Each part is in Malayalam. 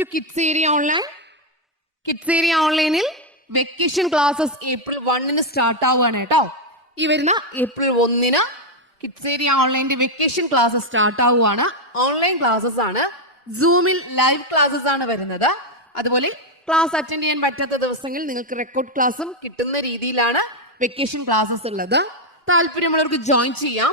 To kids area online. Kids area ഓൺലൈനിൽ വെക്കേഷൻ ക്ലാസ്സസ് April 1 സ്റ്റാർട്ട് ആവുകയാണ് കേട്ടോ. ഈ വരുന്ന April 1 കിഡ്സ് ഏരിയ ഓൺലൈൻ്റെ വെക്കേഷൻ ക്ലാസ്സസ് സ്റ്റാർട്ട് ആവുകയാണ്. ഓൺലൈൻ ക്ലാസ്സസ് ആണ്. സൂമിൽ ലൈവ് ക്ലാസ്സസ് ആണ് വരുന്നത്. അതുപോലെ ക്ലാസ് അറ്റൻഡ് ചെയ്യാൻ പറ്റാത്ത ദിവസങ്ങളിൽ നിങ്ങൾക്ക് റെക്കോർഡ് ക്ലാസ്സും കിട്ടുന്ന രീതിയിലാണ് വെക്കേഷൻ ക്ലാസ്സസ് ഉള്ളത്. താല്പര്യമുള്ളവർക്ക് ജോയിൻ ചെയ്യാം.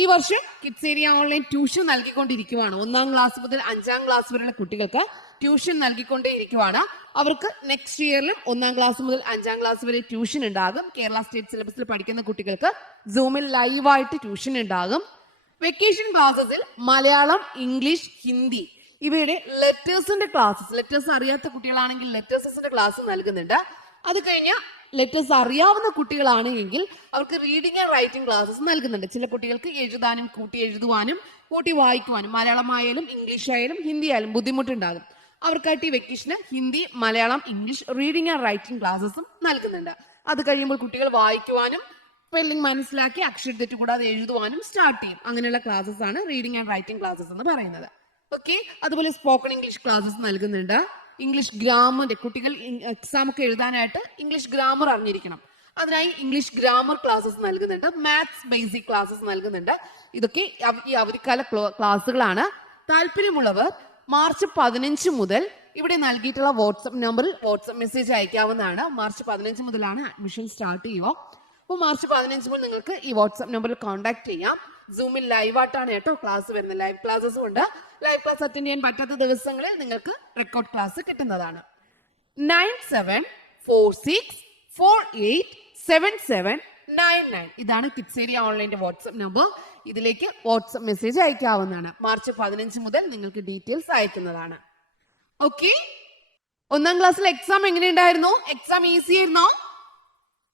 ഈ വർഷം കിഡ്സ് ഏരിയ ഓൺലൈൻ ട്യൂഷൻ നൽകിക്കൊണ്ടിരിക്കുകയാണ്. 1ാം ക്ലാസ് മുതൽ 5ാം ക്ലാസ് വരെയുള്ള കുട്ടികൾക്ക് ട്യൂഷൻ നൽകിക്കൊണ്ടേ ഇരിക്കുവാണ്. അവർക്ക് നെക്സ്റ്റ് ഇയറിലും 1ാം ക്ലാസ് മുതൽ 5ാം ക്ലാസ് വരെ ട്യൂഷൻ ഉണ്ടാകും. കേരള സ്റ്റേറ്റ് സിലബസിൽ പഠിക്കുന്ന കുട്ടികൾക്ക് സൂമിൽ ലൈവായിട്ട് ട്യൂഷൻ ഉണ്ടാകും. വെക്കേഷൻ ക്ലാസ്സസിൽ മലയാളം, ഇംഗ്ലീഷ്, ഹിന്ദി ഇവയുടെ ലെറ്റേഴ്സിന്റെ ക്ലാസ്സസ്, ലെറ്റേഴ്സ് അറിയാത്ത കുട്ടികളാണെങ്കിൽ ലെറ്റേഴ്സിന്റെ ക്ലാസ് നൽകുന്നുണ്ട്. അത് കഴിഞ്ഞ് ലെറ്റേഴ്സ് അറിയാവുന്ന കുട്ടികളാണെങ്കിൽ അവർക്ക് റീഡിംഗ് ആൻഡ് റൈറ്റിംഗ് ക്ലാസ്സസ് നൽകുന്നുണ്ട്. ചില കുട്ടികൾക്ക് എഴുതാനും കൂട്ടി എഴുതുവാനും കൂട്ടി വായിക്കുവാനും മലയാളമായാലും ഇംഗ്ലീഷ് ആയാലും ഹിന്ദി ആയാലും ബുദ്ധിമുട്ടുണ്ടാകും. അവർക്കായിട്ട് ഈ വെക്കേഷന് Hindi, Malayalam, English reading and writing ക്ലാസ്സസും നൽകുന്നുണ്ട്. അത് കഴിയുമ്പോൾ കുട്ടികൾ വായിക്കുവാനും സ്പെല്ലിംഗ് മനസ്സിലാക്കി അക്ഷരത്തെറ്റ് കൂടാതെ എഴുതുവാനും സ്റ്റാർട്ട് ചെയ്യും. അങ്ങനെയുള്ള ക്ലാസ്സസ് ആണ് റീഡിംഗ് ആൻഡ് റൈറ്റിംഗ് ക്ലാസ്സസ് എന്ന് പറയുന്നത്. ഓക്കെ, അതുപോലെ സ്പോക്കൺ ഇംഗ്ലീഷ് ക്ലാസ്സസ് നൽകുന്നുണ്ട്. ഇംഗ്ലീഷ് ഗ്രാമർ, കുട്ടികൾ എക്സാം ഒക്കെ എഴുതാനായിട്ട് ഇംഗ്ലീഷ് ഗ്രാമർ അറിഞ്ഞിരിക്കണം. അതിനായി ഇംഗ്ലീഷ് ഗ്രാമർ ക്ലാസ്സസ് നൽകുന്നുണ്ട്. മാത്സ് ബേസിക് ക്ലാസ്സസ് നൽകുന്നുണ്ട്. ഇതൊക്കെ ഈ അവധിക്കാല ക്ലാസ്സുകളാണ്. താല്പര്യമുള്ളവർ മാർച്ച് 15 മുതൽ ഇവിടെ നൽകിയിട്ടുള്ള വാട്സ്ആപ്പ് നമ്പറിൽ വാട്സ്ആപ്പ് മെസ്സേജ് അയക്കാവുന്നതാണ്. മാർച്ച് 15 മുതലാണ് അഡ്മിഷൻ സ്റ്റാർട്ട് ചെയ്യുക. അപ്പോൾ മാർച്ച് 15 മുതൽ നിങ്ങൾക്ക് ഈ വാട്സ്ആപ്പ് നമ്പറിൽ കോൺടാക്ട് ചെയ്യാം. സൂമിൽ ലൈവായിട്ടാണ് കേട്ടോ ക്ലാസ് വരുന്നത്. ലൈവ് ക്ലാസ്സസും ഉണ്ട്. ലൈവ് ക്ലാസ് അറ്റൻഡ് ചെയ്യാൻ പറ്റാത്ത ദിവസങ്ങളിൽ നിങ്ങൾക്ക് റെക്കോർഡ് ക്ലാസ് കിട്ടുന്നതാണ്. 9746487799 ഇതാണ് കിഡ്സ് ഏരിയ ഓൺലൈൻ്റെ വാട്സ്ആപ്പ് നമ്പർ. ഇതിലേക്ക് വാട്സ്ആപ്പ് മെസ്സേജ് അയക്കാവുന്നതാണ്. മാർച്ച് 15 മുതൽ നിങ്ങൾക്ക് ഡീറ്റെയിൽസ് അയക്കുന്നതാണ്. ഓക്കെ, 1ാം ക്ലാസ്സിൽ എക്സാം എങ്ങനെയുണ്ടായിരുന്നു? എക്സാം ഈസി ആയിരുന്നോ?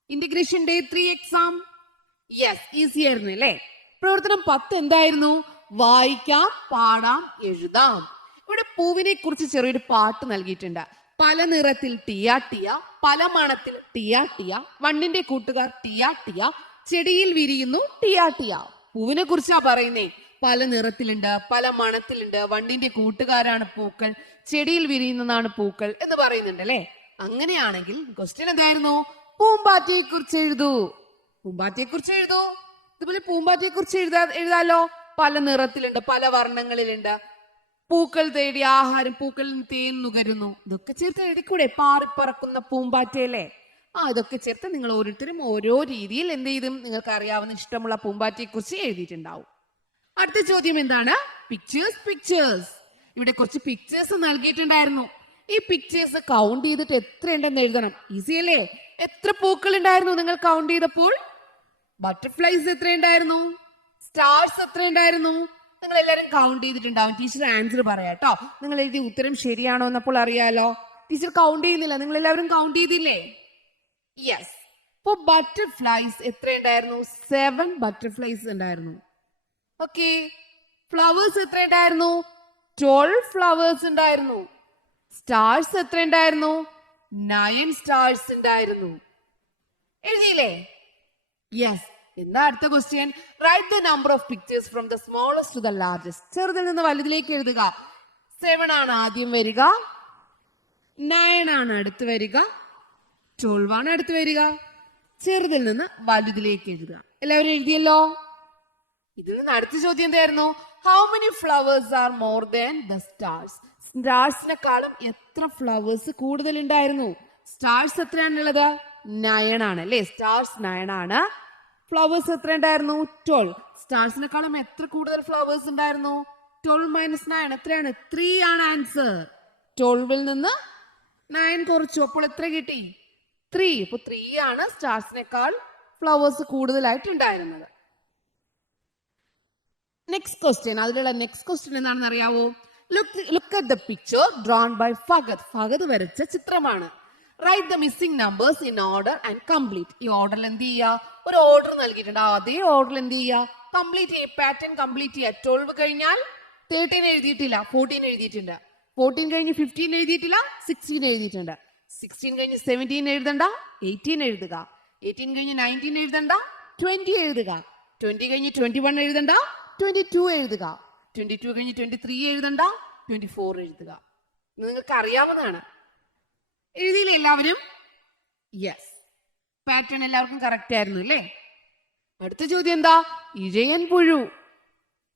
Integration day 3 exam yes easy ആയിരുന്നു അല്ലേ? പ്രവർത്തനം 10 എന്തായിരുന്നു? വായിക്കാം, പാടാം, എഴുതാം. ഇവിടെ പൂവിനെ കുറിച്ച് ചെറിയൊരു പാട്ട് നൽകിയിട്ടുണ്ട്. പല നിറത്തിൽ ടിയ ടിയ, പല മണത്തിൽ ടിയ ടിയ, വണ്ടിന്റെ കൂട്ടുകാർ ടിയ ടിയ, ചെടിയിൽ വിരിയുന്നു ടിയ ടിയ. പൂവിനെ കുറിച്ചാ പറയുന്നേ. പല നിറത്തിലുണ്ട്, പല മണത്തിലുണ്ട്, വണ്ടിന്റെ കൂട്ടുകാരാണ് പൂക്കൾ, ചെടിയിൽ വിരിയുന്നതാണ് പൂക്കൾ എന്ന് പറയുന്നുണ്ട് അല്ലെ? അങ്ങനെയാണെങ്കിൽ ക്വസ്റ്റ്യൻ എന്തായിരുന്നു? പൂമ്പാറ്റയെ കുറിച്ച് എഴുതൂ. പൂമ്പാറ്റയെ കുറിച്ച് എഴുതൂ. ഇതുപോലെ പൂമ്പാറ്റയെ കുറിച്ച് എഴുതാലോ. പല നിറത്തിലുണ്ട്, പല വർണ്ണങ്ങളിലുണ്ട്, പൂക്കൾ തേടി ആഹാരം, പൂക്കളിൽ നിന്ന് തേൻ നുകരുന്നു. ഇതൊക്കെ ചേർത്ത് എഴുതിക്കൂടെ? പാറിപ്പറക്കുന്ന പൂമ്പാറ്റയല്ലേ? ഇതൊക്കെ ചേർത്ത് നിങ്ങൾ ഓരോരുത്തരും ഓരോ രീതിയിൽ എന്ത് ചെയ്തും നിങ്ങൾക്ക് അറിയാവുന്ന ഇഷ്ടമുള്ള പൂമ്പാറ്റയെ കുറിച്ച് എഴുതിയിട്ടുണ്ടാവും. അടുത്ത ചോദ്യം എന്താണ്? പിക്ചേഴ്സ്. ഇവിടെ കുറച്ച് പിക്ചേഴ്സ് നൽകിയിട്ടുണ്ടായിരുന്നു. ഈ പിക്ചേഴ്സ് കൗണ്ട് ചെയ്തിട്ട് എത്ര ഉണ്ടെന്ന് എഴുതണം. ഈസി അല്ലേ? എത്ര പൂക്കൾ ഉണ്ടായിരുന്നു നിങ്ങൾ കൗണ്ട് ചെയ്തപ്പോൾ? ബട്ടർഫ്ലൈസ് എത്ര ഉണ്ടായിരുന്നു? സ്റ്റാർസ് എത്ര ഉണ്ടായിരുന്നു? നിങ്ങൾ എല്ലാവരും കൗണ്ട് ചെയ്തിട്ടുണ്ടാവും. ടീച്ചർ ആൻസർ പറയാട്ടോ. നിങ്ങൾ എഴുതിയ ഉത്തരം ശരിയാണോ എന്നപ്പോൾ അറിയാലോ. ടീച്ചർ കൗണ്ട് ചെയ്യുന്നില്ല, നിങ്ങൾ എല്ലാവരും കൗണ്ട് ചെയ്തില്ലേ? യെസ്. ഇപ്പോൾ ബട്ടർഫ്ലൈസ് എത്ര ഉണ്ടായിരുന്നു? 7 ബട്ടർഫ്ലൈസ് ഉണ്ടായിരുന്നു. ഓക്കെ, ഫ്ലവേഴ്സ് എത്ര ഉണ്ടായിരുന്നു? 12 ഫ്ലവേഴ്സ് ഉണ്ടായിരുന്നു. സ്റ്റാർസ് എത്ര ഉണ്ടായിരുന്നു? 9 സ്റ്റാർസ് ഉണ്ടായിരുന്നു. എഴുതിയില്ലേ? യെസ്. എന്താ അടുത്ത question? Write the number of pictures from the smallest to the largest. ചെറുതിൽ നിന്ന് വലുതിലേക്ക് എഴുതുക. 7 ആണ് ആദ്യം വരിക, 9 ആണ് അടുത്ത് വരിക, 12 ആണ് അടുത്ത് വരിക. ചെറുതിൽ നിന്ന് വലുതിലേക്ക് എഴുതുക. എല്ലാവരും എഴുതിയല്ലോ? ഇതിൽ നിന്ന് അടുത്ത ചോദ്യം എന്തായിരുന്നു? How many flowers are more than the stars? സ്റ്റാർസിനെക്കാളും എത്ര ഫ്ലവേഴ്സ് കൂടുതൽ ഉണ്ടായിരുന്നു? സ്റ്റാർസ് എത്രയാണുള്ളത്? 9 ആണ് അല്ലേ? സ്റ്റാർസ് 9 ആണ്. ഫ്ലവേഴ്സ് എത്ര ഉണ്ടായിരുന്നു? 12. സ്റ്റാർസിനെക്കാളും എത്ര കൂടുതൽ ഫ്ലവേഴ്സ് ഉണ്ടായിരുന്നു? 12 - 9 എത്രയാണ്? 3 ആണ് ആൻസർ. 12ൽ നിന്ന് 9 കുറച്ചു, അപ്പോൾ എത്ര കിട്ടി? 3. അപ്പോൾ 3 ആണ് സ്റ്റാർസിനേക്കാൾ ഫ്ലവേഴ്സ് കൂടുതലായിട്ട് ഉണ്ടായിരുന്നത്. നെക്സ്റ്റ് ക്വസ്റ്റ്യൻ, അതിലുള്ള നെക്സ്റ്റ് ക്വസ്റ്റ്യൻ എന്താണെന്ന് അറിയാവോ? Look at the picture drawn by Fahad. Fahad വരച്ച ചിത്രമാണ്. Write the missing numbers in order and complete. ഈ ഓർഡറിൽ എന്ത് ചെയ്യുക? ഒരു ഓർഡർ നൽകിയിട്ടുണ്ട്. അതേ ഓർഡറിൽ എന്ത് ചെയ്യുക? കംപ്ലീറ്റ് ചെയ്യുക. പാറ്റേൺ കംപ്ലീറ്റ് ചെയ്യുക. 12 കഴിഞ്ഞാൽ 13 എഴുതിയിട്ടില്ല, 14 എഴുതിയിട്ടുണ്ട്. 14 കഴിഞ്ഞ് 15 എഴുതിയിട്ടില്ല, 16 എഴുതിയിട്ടുണ്ട്. 16 കഴിഞ്ഞ് 17 എഴുതണ്ട, 18 എഴുതുക. 18 കഴിഞ്ഞ് 19 എഴുതണ്ട, 20 എഴുതുക. 20 കഴിഞ്ഞ് 21 എഴുതണ്ട, 22 എഴുതുക. 22 കഴിഞ്ഞ് 23 എഴുതണ്ട, 24 എഴുതുക. നിങ്ങൾക്ക് അറിയാവുന്നതാണ്. എഴുതിയില്ലേ എല്ലാവരും? യെസ്, പാറ്റേൺ എല്ലാവർക്കും കറക്റ്റ് ആയിരുന്നു അല്ലേ? അടുത്ത ചോദ്യം എന്താ? ഇഴയൻ പുഴു.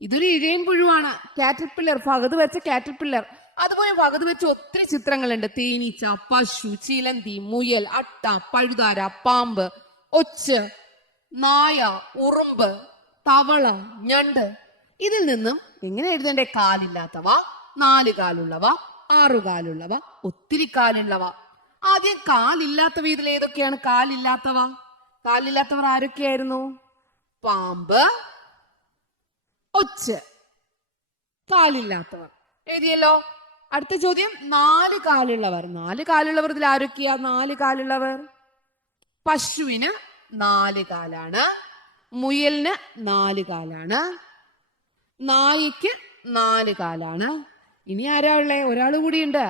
ഇതൊരു ഇഴയൻ പുഴുവാണ്. കാറ്റർപില്ലർ, പകുതി വെച്ച കാറ്റർപില്ലർ. അതുപോലെ പകുതി വെച്ച ഒത്തിരി ചിത്രങ്ങളുണ്ട്. തേനീച്ച, പശു, ചിലന്തി, മുയൽ, അട്ട, പഴുതാര, പാമ്പ്, ഒച്ച്, നായ, ഉറുമ്പ്, തവള, ഞണ്ട്. ഇതിൽ നിന്നും എങ്ങനെ എഴുതണ്ടേ? കാലില്ലാത്തവ, 4 കാലുള്ളവ, 6 കാലുള്ളവ, ഒത്തിരി കാലുള്ളവ. ആദ്യം കാലില്ലാത്തവ ഇതിൽ ഏതൊക്കെയാണ്? കാലില്ലാത്തവർ ആരൊക്കെയായിരുന്നു? പാമ്പ്, ഒച്ച്, കാലില്ലാത്തവർ എഴുതിയല്ലോ. അടുത്ത ചോദ്യം 4 കാലുള്ളവർ. 4 കാലുള്ളവർ ഇതിൽ ആരൊക്കെയാ? 4 കാലുള്ളവർ പശുവിന് 4 കാലാണ്, മുയലിന് 4 കാലാണ്, നായിക്ക് 4 കാലാണ്. ഇനി ആരാ ഉള്ളേ? ഒരാൾ കൂടിയുണ്ട്,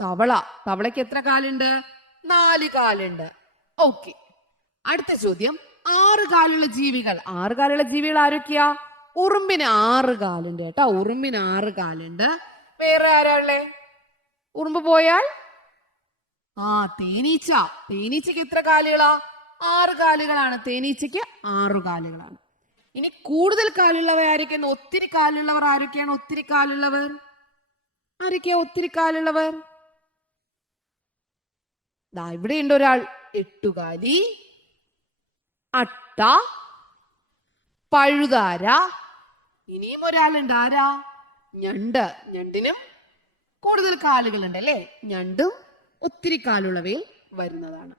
തവള. തവളയ്ക്ക് എത്ര കാലുണ്ട്? 4 കാലുണ്ട്. ഓക്കെ. അടുത്ത ചോദ്യം 6 കാലുള്ള ജീവികൾ. 6 കാലുള്ള ജീവികൾ ആരൊക്കെയാ? ഉറുമ്പിന് 6 കാലുണ്ട് കേട്ടോ. ഉറുമ്പിന് 6 കാലുണ്ട്. വേറെ ആരാ ഉള്ളേ? ഉറുമ്പ് പോയാൽ തേനീച്ച. തേനീച്ചക്ക് എത്ര കാലുകളാ? 6 കാലുകളാണ്. തേനീച്ചക്ക് 6 കാലുകളാണ്. ഇനി കൂടുതൽ കാലുള്ളവർ ആരൊക്കെയാണ്? ഒത്തിരി കാലുള്ളവർ ആരൊക്കെയാണ്? ഒത്തിരി കാലുള്ളവർ ആരൊക്കെയാ? ഒത്തിരി കാലുള്ളവർ ഇവിടെയുണ്ട് ഒരാൾ, 8 കാലി, അട്ട, പഴുതാര. ഇനിയും ഒരാളുണ്ട്, ആരാ? ഞണ്ട്. ഞണ്ടിനും കൂടുതൽ കാലുകളുണ്ട് അല്ലേ? ഞണ്ടും ഒത്തിരി കാലുള്ളവയിൽ വരുന്നതാണ്.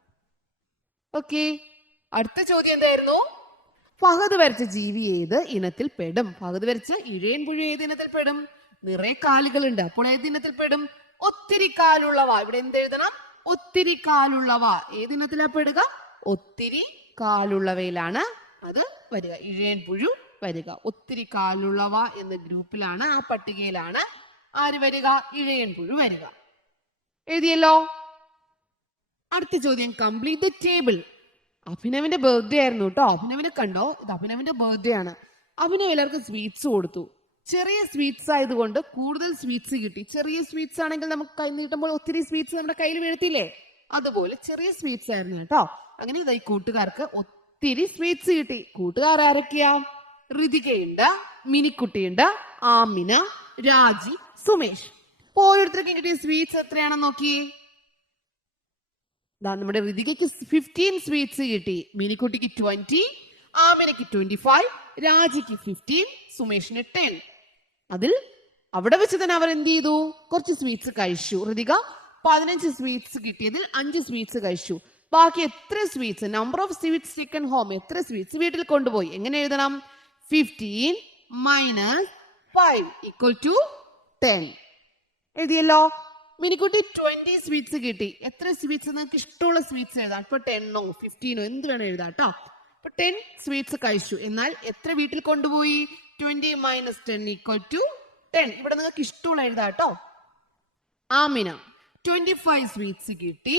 ഓക്കെ. അടുത്ത ചോദ്യം എന്തായിരുന്നു? പകുതി വരച്ച ജീവി ഏത് ഇനത്തിൽ പെടും? പകുതി വരച്ച ഇഴയൻ പുഴു ഏത് ഇനത്തിൽ പെടും? നിറയെ കാലുകളുണ്ട്, അപ്പോൾ ഏത് ഇനത്തിൽ പെടും? ഒത്തിരി കാലുള്ളവ. ഇവിടെ എന്തെഴുതണം? ഒത്തിരി കാലുള്ളവ. ഏത് ഇനത്തിലാ പെടുക? ഒത്തിരി കാലുള്ളവയിലാണ് അത് വരിക. ഇഴയൻ പുഴു വരിക. ഒത്തിരി കാലുള്ളവ എന്ന ഗ്രൂപ്പിലാണ്, ആ പട്ടികയിലാണ് ആര് വരിക? ഇഴയൻ പുഴു വരിക. എഴുതിയല്ലോ. അടുത്ത ചോദ്യം, കംപ്ലീറ്റ് ദ ടേബിൾ. അഭിനവിന്റെ ബർത്ത്ഡേ ആയിരുന്നു കേട്ടോ. അഭിനവിനെ കണ്ടോ? ഇത് അഭിനവിന്റെ ബർത്ത്ഡേ ആണ്. അഭിനവ് എല്ലാവർക്കും സ്വീറ്റ്സ് കൊടുത്തു. ചെറിയ സ്വീറ്റ്സ് ആയതുകൊണ്ട് കൂടുതൽ സ്വീറ്റ്സ് കിട്ടി. ചെറിയ സ്വീറ്റ്സ് ആണെങ്കിൽ നമുക്ക് കൈ നീട്ടുമ്പോൾ ഒത്തിരി സ്വീറ്റ്സ് നമ്മുടെ കയ്യിൽ വീഴത്തില്ലേ? അതുപോലെ ചെറിയ സ്വീറ്റ്സ് ആയിരുന്നു കേട്ടോ. അങ്ങനെ ഈ കൂട്ടുകാർക്ക് ഒത്തിരി സ്വീറ്റ്സ് കിട്ടി. കൂട്ടുകാർ ആരൊക്കെയാ? ഋതികയുണ്ട്, മിനിക്കുട്ടിയുണ്ട്, ആമിന, രാജി, സുമേഷ്. ഓരോരുത്തർക്കും കിട്ടിയ സ്വീറ്റ്സ് എത്രയാണെന്ന് നോക്കിയേ. നമ്മുടെ ഋതികയ്ക്ക് 15 സ്വീറ്റ്സ് കിട്ടി, മിനിക്കുട്ടിക്ക് 20, ആമിനയ്ക്ക് 25, രാജിക്ക് 15, സുമേഷിന് 10. അതിൽ അവിടെ വെച്ച് തന്നെ അവർ എന്ത് ചെയ്തു? കുറച്ച് സ്വീറ്റ്സ് കഴിച്ചു. ഋതിക 15 സ്വീറ്റ്സ് കിട്ടിയതിൽ 5 സ്വീറ്റ്സ് കഴിച്ചു. ബാക്കി എത്ര sweets? Number of sweets taken home. എത്ര സ്വീറ്റ്സ് വീട്ടിൽ കൊണ്ടുപോയി? എങ്ങനെ എഴുതണം? 15 - 5 = 10. എഴുതിയല്ലോ. മിനിക്കുട്ടി 20 സ്വീറ്റ്സ് കിട്ടി. എത്ര സ്വീറ്റ്സ്? നിങ്ങൾക്ക് ഇഷ്ടമുള്ള സ്വീറ്റ്സ് എഴുതാം. ഇപ്പൊ 10ഓ 15ഓ എന്ത് വേണം എഴുതാം കേട്ടോ. ഇപ്പൊ 10 സ്വീറ്റ്സ് കഴിച്ചു. എന്നാൽ എത്ര വീട്ടിൽ കൊണ്ടുപോയി? 20 - 10 = 10. ഇവിടെ നിങ്ങൾക്ക് ഇഷ്ടമുള്ള എഴുതാം കേട്ടോ. ആമിന 25 സ്വീറ്റ്സ് കിട്ടി,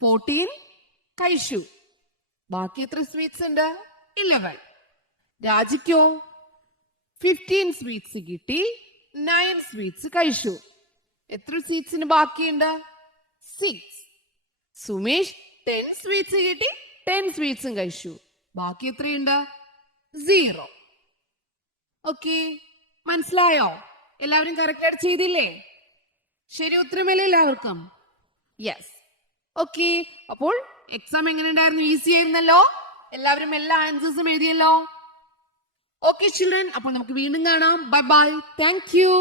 14 കഴിച്ചു. ബാക്കി എത്ര സ്വീറ്റ്സ് ഉണ്ട്? 11. രാജിക്കോ 15 സ്വീറ്റ്സ് കിട്ടി, 9 സ്വീറ്റ്സ് കഴിച്ചു. എത്ര സ്വീറ്റ്സിന് ബാക്കിയുണ്ട്? 6. സുമേഷ് 10 സ്വീറ്റ്സ് കിട്ടി, 10 സ്വീറ്റ്സും കഴിച്ചു. ബാക്കി എത്രയുണ്ട്? 0. ഓക്കെ, മനസ്സിലായോ? എല്ലാവരും കറക്റ്റ് ആയിട്ട് ചെയ്തില്ലേ? ശരി ഉത്തരമല്ലേ എല്ലാവർക്കും? യെസ്. ഓക്കെ, അപ്പോൾ എക്സാം എങ്ങനെ ഉണ്ടായിരുന്നു? ഈസി ആയിരുന്നല്ലോ? എല്ലാവരും എല്ലാ ആൻസേഴ്സും എഴുതിയല്ലോ? ഓക്കെ ചിൽഡ്രൻ, അപ്പോൾ നമുക്ക് വീണ്ടും കാണാം. Bye bye. Thank you.